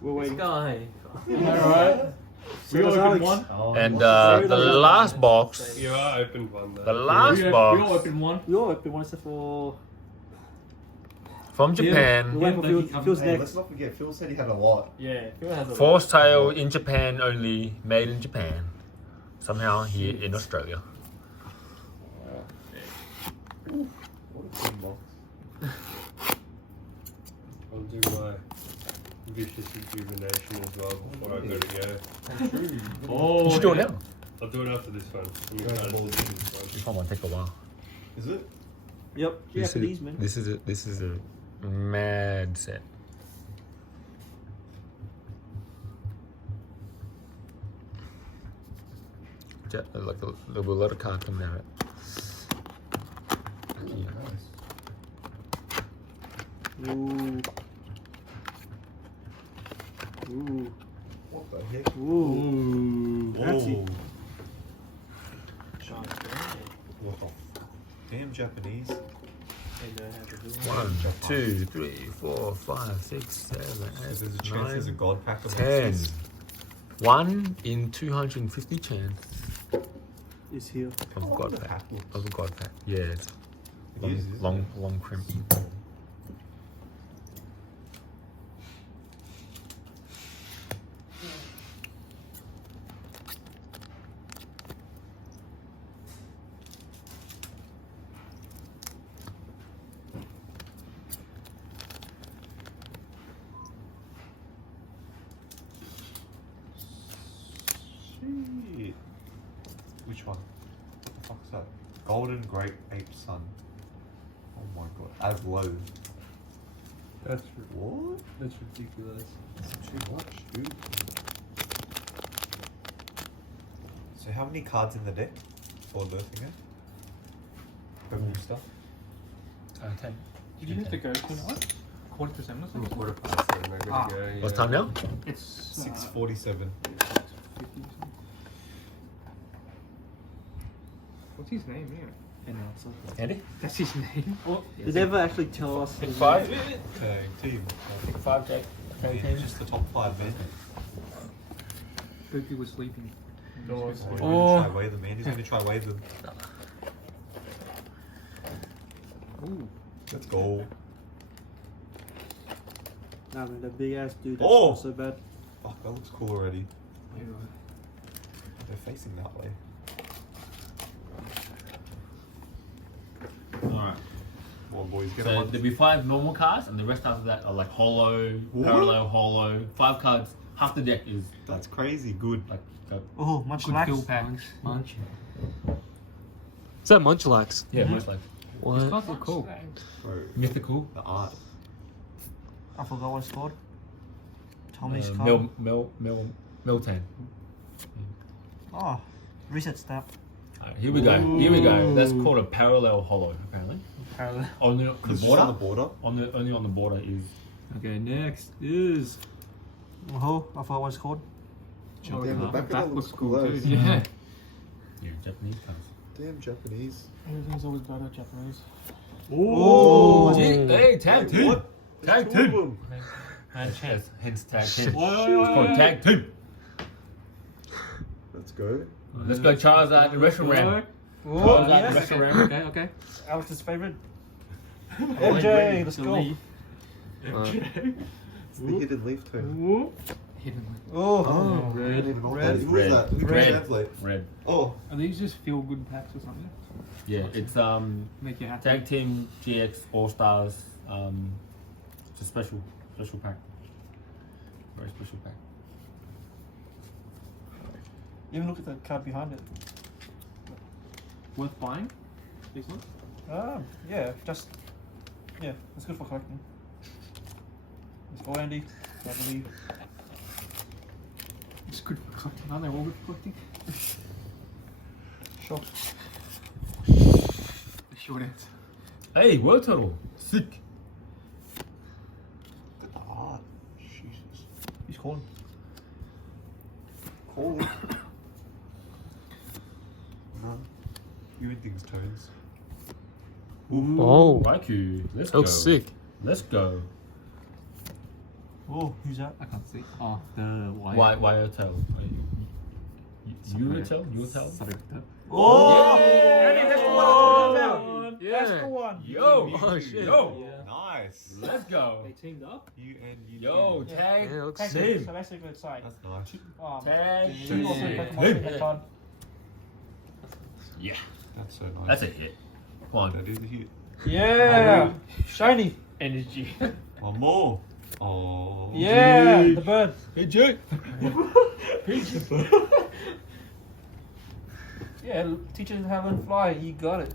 We're waiting. Guy. Alright. We all opened one. And the last box. You are opened one though. The last We all box opened one. We all opened one except for. from We're Japan. waiting for Yeah, Phil, Phil's Hey, next. let's not forget, Phil said he had a lot. Yeah, Phil has a Force tail in Japan only, made in Japan. Somehow here in Australia. What a big box. I'll do my vicious rejuvenation as well before I go to go. Oh, You should do it now. I'll do it after this one. I'm excited to do this one. This one might take a while. Is it? Yep. Japanese man. This is a mad set. Like there'll be a lot of cards coming out. Ooh. Ooh. What the heck? Ooh. Fancy. What the damn Japanese? 1, 2, 3, 4, 5, 6, 7, 8, There's a chance there's a 9, god pack of 10. monsters. 1 in 250 chance Is here. of Oh, god the pack. pack looks- Of a god pack. Yeah, it's It is, isn't long crimp. Shit. Which one? What the fuck's that? Golden Great Ape Sun. Oh my god. As low. That's What? that's ridiculous. That's too much, dude. So how many cards in the deck for birthing it? Purple stuff? 10. Did you have to go tonight? Quarter to 7 or something? Quarter past 7, I gotta go. What's time now? It's 6:47. 50 What's his name? Yeah. Announcer. Andy? That's his name. Oh, did they ever actually tell us? Pick 5. Tag team. Pick 5, Jake. Yeah, just the top 5 men. Goku was sleeping. Oh, he's Oh. gonna try wave them, man. He's gonna try wave them. Ooh. Let's go. Nah, man, that big ass dude. Oh! That's so bad. Fuck, that looks cool already. They're facing that way. Alright. Come on, boys, get So them there'll be 5 normal cards, and the rest after that are like hollow, parallel, hollow. 5 cards. Half the deck is That's crazy good. like Oh, much Good lax. kill packs. Munch. Is that Munchlax? yeah, most like These What? cards look cool. Bro, mythical. the art. I forgot what it's called. Tommy's card. Miltan. Oh, reset stamp. Alright, here we go. Here we go. That's called a parallel hollow, apparently. Parallel. On the It's just border. on the border. Only on the border is. Okay, next is. Oh, I forgot what it's called. Oh, damn, the back of that looks cool too. as. Yeah. Yeah, Japanese cards. Damn Japanese. Everything's always better Japanese. Oh. Hey, tag team. What? Tag There's two of team. them. And chance, hence tag team. It's Whoa. called tag team. Let's go. Let's go Charizard, the restaurant. Oh, Charizard, the yes. restaurant. Okay, okay. Alex's favorite. MJ, let's go. It's the hidden leaf tone. Ooh. Hidden. Oh, Red. Red. Who is that? Who can Red. translate? Red. Oh, Are these just feel good packs or something? Yeah, it's Make you happy. tag team GX All Stars. It's a special pack. Very special pack. Even look at the card behind it. Worth buying? These ones? Yeah, it's good for collecting. Let's go, Andy. I believe. It's good for collecting. Aren't they all good for collecting? Sure. The short answer. Hey, World Turtle. Sick. the art. Jesus. He's calling. Call it. No. You in things tones. Oh, Raikou. Let's that go. looks sick. Let's go. Oh, who's that? I can't see. Oh, the wire. Wire tail. You tell. Something like that. Oh! Yeah. That's the one I was talking about. That's the one. Yo. Oh, shit. Yo. Nice. Let's go. They teamed up. You and you. Yo, two. tag. Yeah, it looks Tag sick. team, so that's a good sign. That's nice. Tag Two more team. Pokemon to get done. Yeah. That's so nice. That's a hit. Come on. That is a hit. Yeah! Shiny! Energy. One more. Oh. Yeah! The bird. Hey, Jake. Yeah, teachers how to fly. You got it.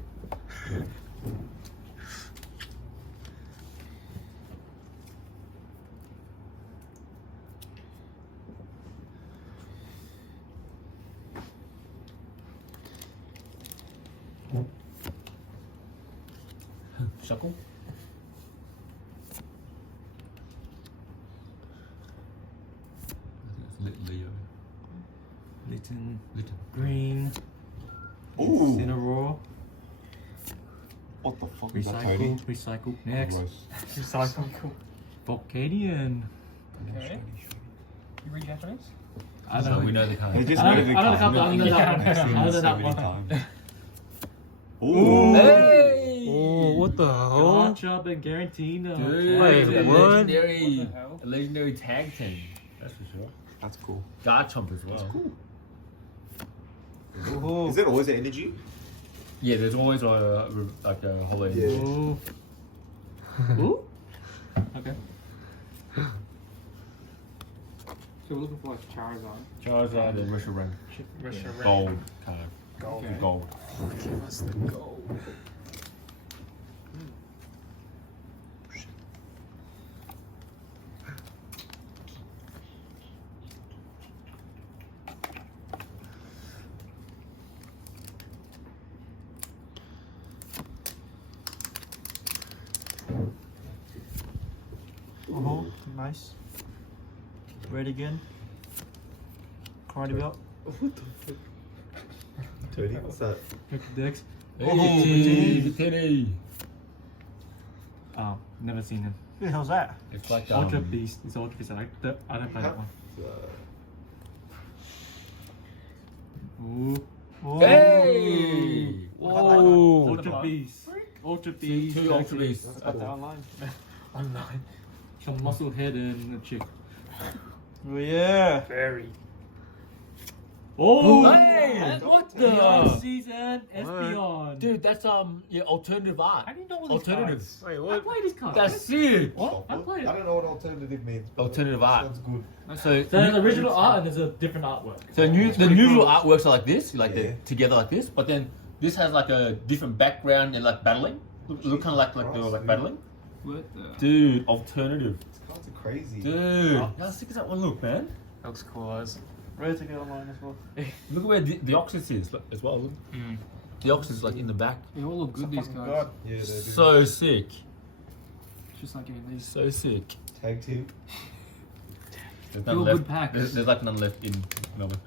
Shuckle. Leo. Litten. Little. Green. Ooh. Cinnamon. What the fuck is that, Tony? Recycle. Next. Gross. Recycle. Volcanian. Okay. You read Japanese? I So we know the card. They just I know don't the know the card. couple, I know that one. I've seen I know it so that many one. times. Ooh. Ooh. Hey! Oh, what the hell? Gotcha and Garantina. Dude, Wait, a what? legendary, What the hell? a legendary tag team. That's for sure. That's cool. Garchomp as well. That's cool. Ooh. Is it always an energy? Yeah, there's always like a holiday. Yeah. Ooh. Ooh. Okay. So we're looking for like Charizard. Charizard and Reshiram. Reshiram. Gold card. Gold. Okay. Gold. Give us the gold. Oh, nice. Red again. Karate belt. Tony, what's that? Dex. Hey, Teddy. Oh, never seen him. Who the hell's that? It's like Ultra Beast. It's Ultra Beast. I don't play that one. Ooh. Oh. Hey! Oh, Ultra Beast. Ultra Beast. Two Ultra Beasts. What's that online? Online. Some muscle head and a chick. Oh yeah. Very. Oh! Hey! What Beyond the? Season Espeon. Dude, that's yeah, alternative art. I didn't know all these Alternative. cards. Wait, I what? played this card. That's sick. What? I played it. I don't know what alternative means. but Alternative art. Sounds good. So, So there's original art and there's a different artwork. the usual artworks are like this, like Yeah. they're together like this, but then this has like a different background and like battling. Look kind of like they were like battling. What the? Dude, alternative. These cards are crazy. Dude, how sick is that one look, man? That looks cool as. Ready to get online as well. Look at where the Oxys is look, as well. Look. The Oxys is like in the back. They all look good, these cards. God. Yeah, they're So sick. It's just like getting these. So sick. tag team. There's Feel none good left. packs. There's like none left in Melbourne.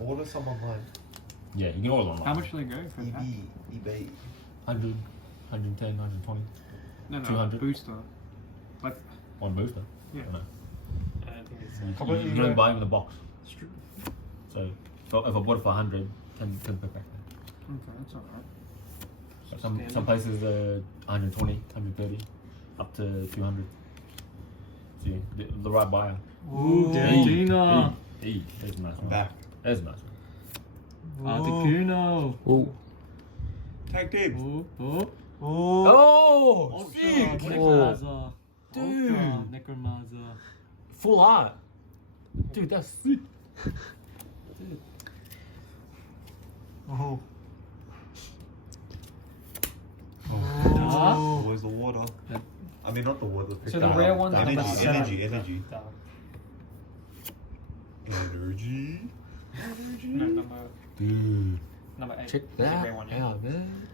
Order some online. Yeah, you can order online. How much do they go for a pack? eBay. 100, 110, 120. No, no, 200. booster. Like, One booster. Yeah. No. I don't think it's Completely You don't new. buy them in the box. true. So if I bought it for 100, 10 per pack. Okay, that's alright. But some places are 120, 130, up to 200. So yeah, the right buyer. Ooh, Gardena. Hey, there's a nice I'm one. back. There's a nice one. Articuno. Oh, Tag team. Oh, oh. Oh. Oh, Ultra sick! Necromaza. Dude. Ultra Necromaza. Full art. Dude, that's sick. Oh. Oh. Where's the water? I mean, not the water. So the rare ones are Energy, about energy, seven. energy. Energy. No, Dude, number 8. check It's a that rare one, yeah. out, man.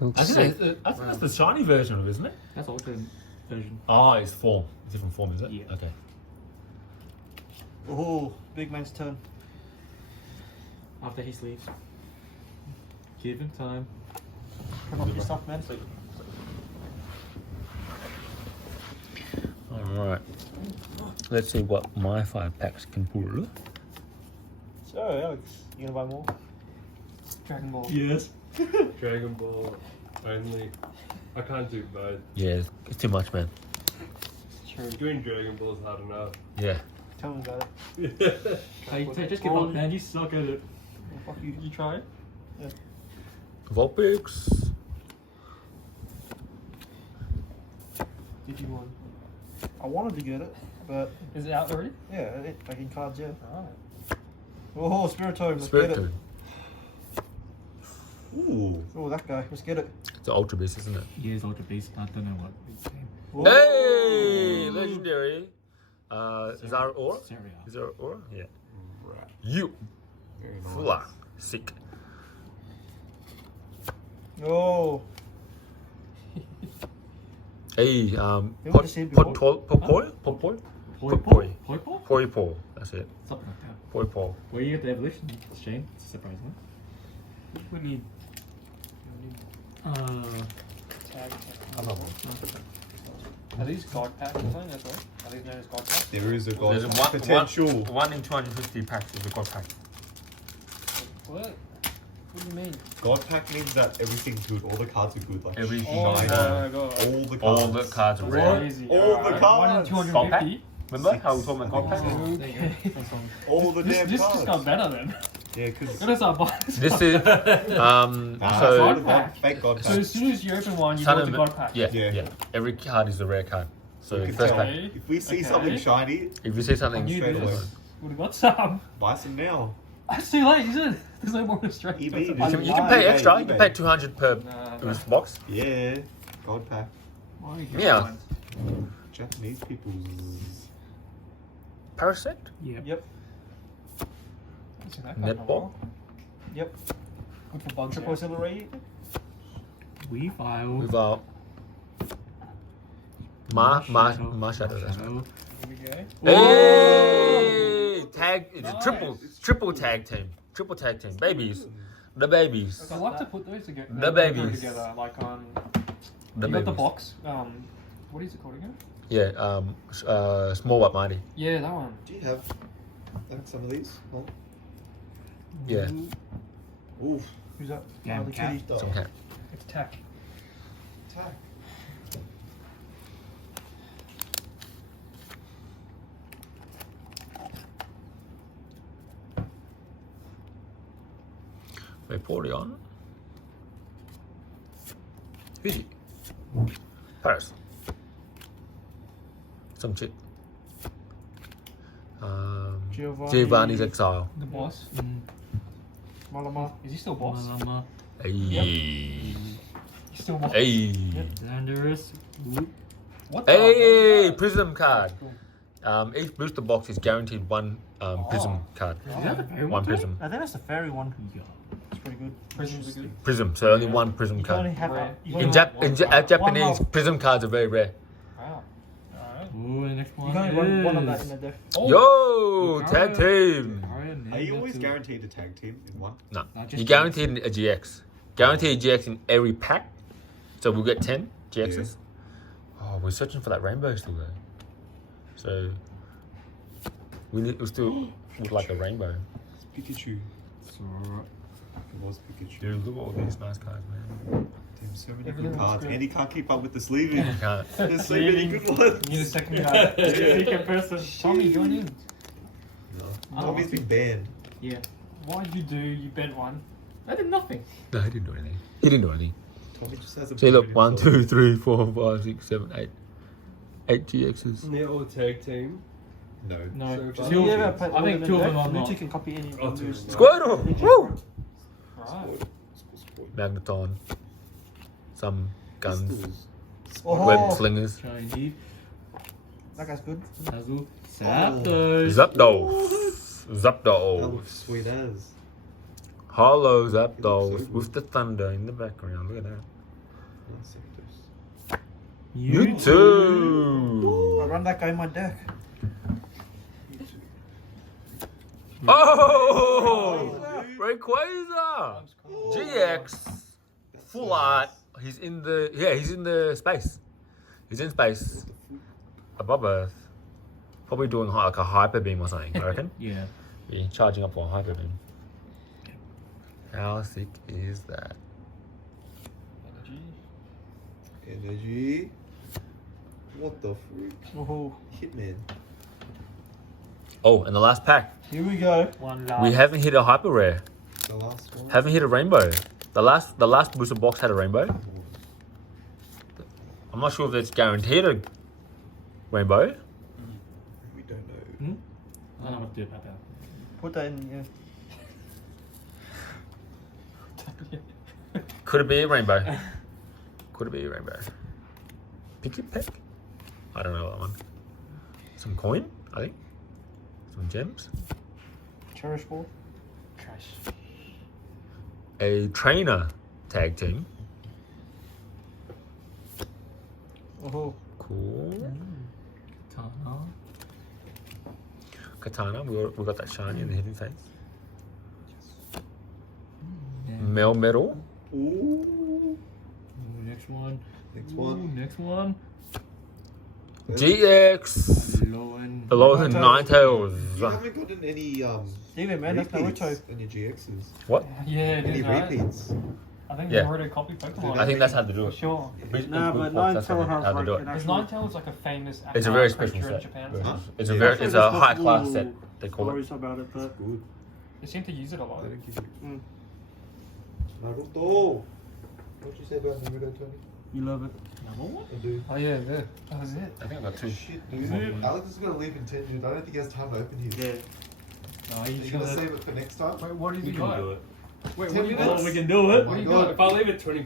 looks I sick. think that's the shiny version of it, isn't it? That's Ultra version. Oh, it's form. It's different form, is it? Yeah. Okay. Oh. Big man's turn. After he sleeps. Give him time. Come up your stuff, man. Alright. Alright. Let's see what my 5 packs can pull. So, Alex, you gonna buy more? Dragon Ball. Yes. Dragon Ball only. I can't do both. Yeah, it's too much, man. True. Doing Dragon Ball is hard enough. Yeah. Tell me about it. Hey, just give up, man. You suck at it. Oh, fuck you. You try it? Vulpix. Did you want? I wanted to get it, but Is it out already? yeah, like in cards, yeah. Alright. Oh, Spiritomb, let's Spirit get it. Tune. Ooh. Oh, that guy, let's get it. It's an Ultra Beast, isn't it? Yeah, it's Ultra Beast. I don't know what it's name. Whoa. Hey! Legendary. Zara Or? Seria. Is there Or? Yeah. Right. You. Very nice. Fula. Sick. Oh, Hey, Who would have seen before? Popoy? Poipo? Poipo? Poipo. That's it. Something like that. Poipo. Where you get the evolution, Shane? It's a surprise, huh? We need. Tag. Are these God packs or something as well? Are these known as God packs? There is a god There's a potential. 1 in 250 packs is a god pack. What? What do you mean? God pack means that everything's good. All the cards are good. Like Everything. Oh shiny. my god. All the cards. All the cards are rare. Crazy. All the Alright. cards. 1 in God pack? 250. Remember how we were talking about god packs? There you go. All the damn This cards. just got better then. Yeah, because What is our boss? This is so fake god So pack. as soon as you open one, you Son go of to a- God pack. yeah, Yeah. yeah. Every card is a rare card. So You can first tell. pack. Okay. If we see Okay. something shiny, If you see something, I knew straight this. away. Would have got some. Buy some now. It's too late, is it? There's no more restraint. EB. you can pay extra. You can pay 200 per box. Yeah, god pack. Why are you Yeah. going? Japanese people's. Parasect. Yep. Yep, Haven't seen that card in a Netball. while. yep. Good for bugs. Triple Accelerate. We file. With Ma Shadow. That's right. Here we go. Hey! Tag. It's a triple tag team. Triple tag team. Babies. The babies. I like to put those together. The babies. Together, like The you got the babies. box. What is it called again? Yeah. Small but mighty. Yeah, that one. Do you have some of these? No? Yeah. Ooh. Who's that? Damn the cat. kitty. Some cat. It's tack. Tack. Vaporeon. Fiji. Paris. Some chick. Giovanni's Exile. The boss. Malama. Is he still boss? Malama. Hey. He's still boss. Hey. Xanderus. Whoop. What the? Hey, Prism card. Cool. Each booster box is guaranteed one Prism card. Is that the very One Prism. I think that's the fairy one. Yeah. It's pretty good. Prisms are good. Prism, so only one Prism You can only card. have Rare. you In, can Japanese, One Prism cards are very rare. Wow. Alright. Ooh, the next you one can only run one of that in a deck. Oh, Yo, tag team. Are you always guaranteed to tag team in one? No, Not just you're guaranteed a GX. Guaranteed a GX in every pack. So we'll get 10 GXs. Oh, we're searching for that rainbow still though. So we still would like a rainbow. It's Pikachu. So, It was Pikachu. Dude, look at all these nice cards, man. Damn, so many Everything good looks cards. good. And he can't keep up with the sleeving. You can't. There's so many good ones. You need a second guy. Second person. Tommy, join in. No. Tommy's been banned. yeah. Why'd you do? You bent one. I did nothing. No, he didn't do anything. He didn't do anything. Tommy just has a See, look, brain 1, himself. 2, 3, 4, 5, 6, 7, 8. 8 GXs. They're all tag team. No. No. So just far. two. ever play I think two of them are not. Luchi can copy any. Oh, two. Squirtle! Woo! Right. Magneton. Some guns. Pistols. Oh, Web slingers. Chinese. that guy's good. Sazu. Zapdos. Zapdos. That Zapdos. looks sweet as. Hollow He looks so Zapdos good. with the thunder in the background. Look at that. Nice sectors. You too. I run that guy in my deck. Oh! Rayquaza! GX. Full art. He's in the space. He's in space. above Earth. Probably doing like a hyper beam or something, I reckon. Yeah. Be charging up for a hyper beam. How sick is that? Energy. What the freak? Oh, Hitman. Oh, and the last pack. here we go. One We haven't hit a hyper rare. The last one. Haven't hit a rainbow. The last booster box had a rainbow. I'm not sure if it's guaranteed a rainbow. We don't know. I don't know what to do about that. Put that in, yeah. Could it be a rainbow? Could it be a rainbow? Pick your pick. I don't know that one. Some coin, I think. Some gems. Cherish ball. Trash. A trainer tag team. Oh, Cool. Katana. Katana. We got that shiny in the hidden face. Yeah. Metal. Ooh. Ooh, next one. Next Ooh, one. next one. GX. Lowen. Below the Ninetales. You haven't gotten any Steven, man, that's repeats Naruto. on your GXs. What? Yeah, it Any is, right? repeats? I think Yeah. they already copied Pokemon. I think that's how to do For it. sure. Nah, but Ninetale has like an Because actual... Ninetale is like a famous It's a very creature special in set. Japan. Huh? It's a Yeah. very, Actually, it's there's a high class multiple set. They call it. stories about it, but... Good. They seem to use it a lot. That'll give you. Mm. Naruto. What'd you say about Naruto, Tony? You love it. Number one? I do. Oh yeah, there. That was it. I think I got two. Shit, dude. Alex is gonna leave in 10 minutes. I don't think he has time to open his. Yeah. No, Are you you just gonna gonna save it for next time? Wait, what have you We got? can do it. Wait, 10 what do you minutes. got? We can do it. Oh my What do you God. got? If I leave it 20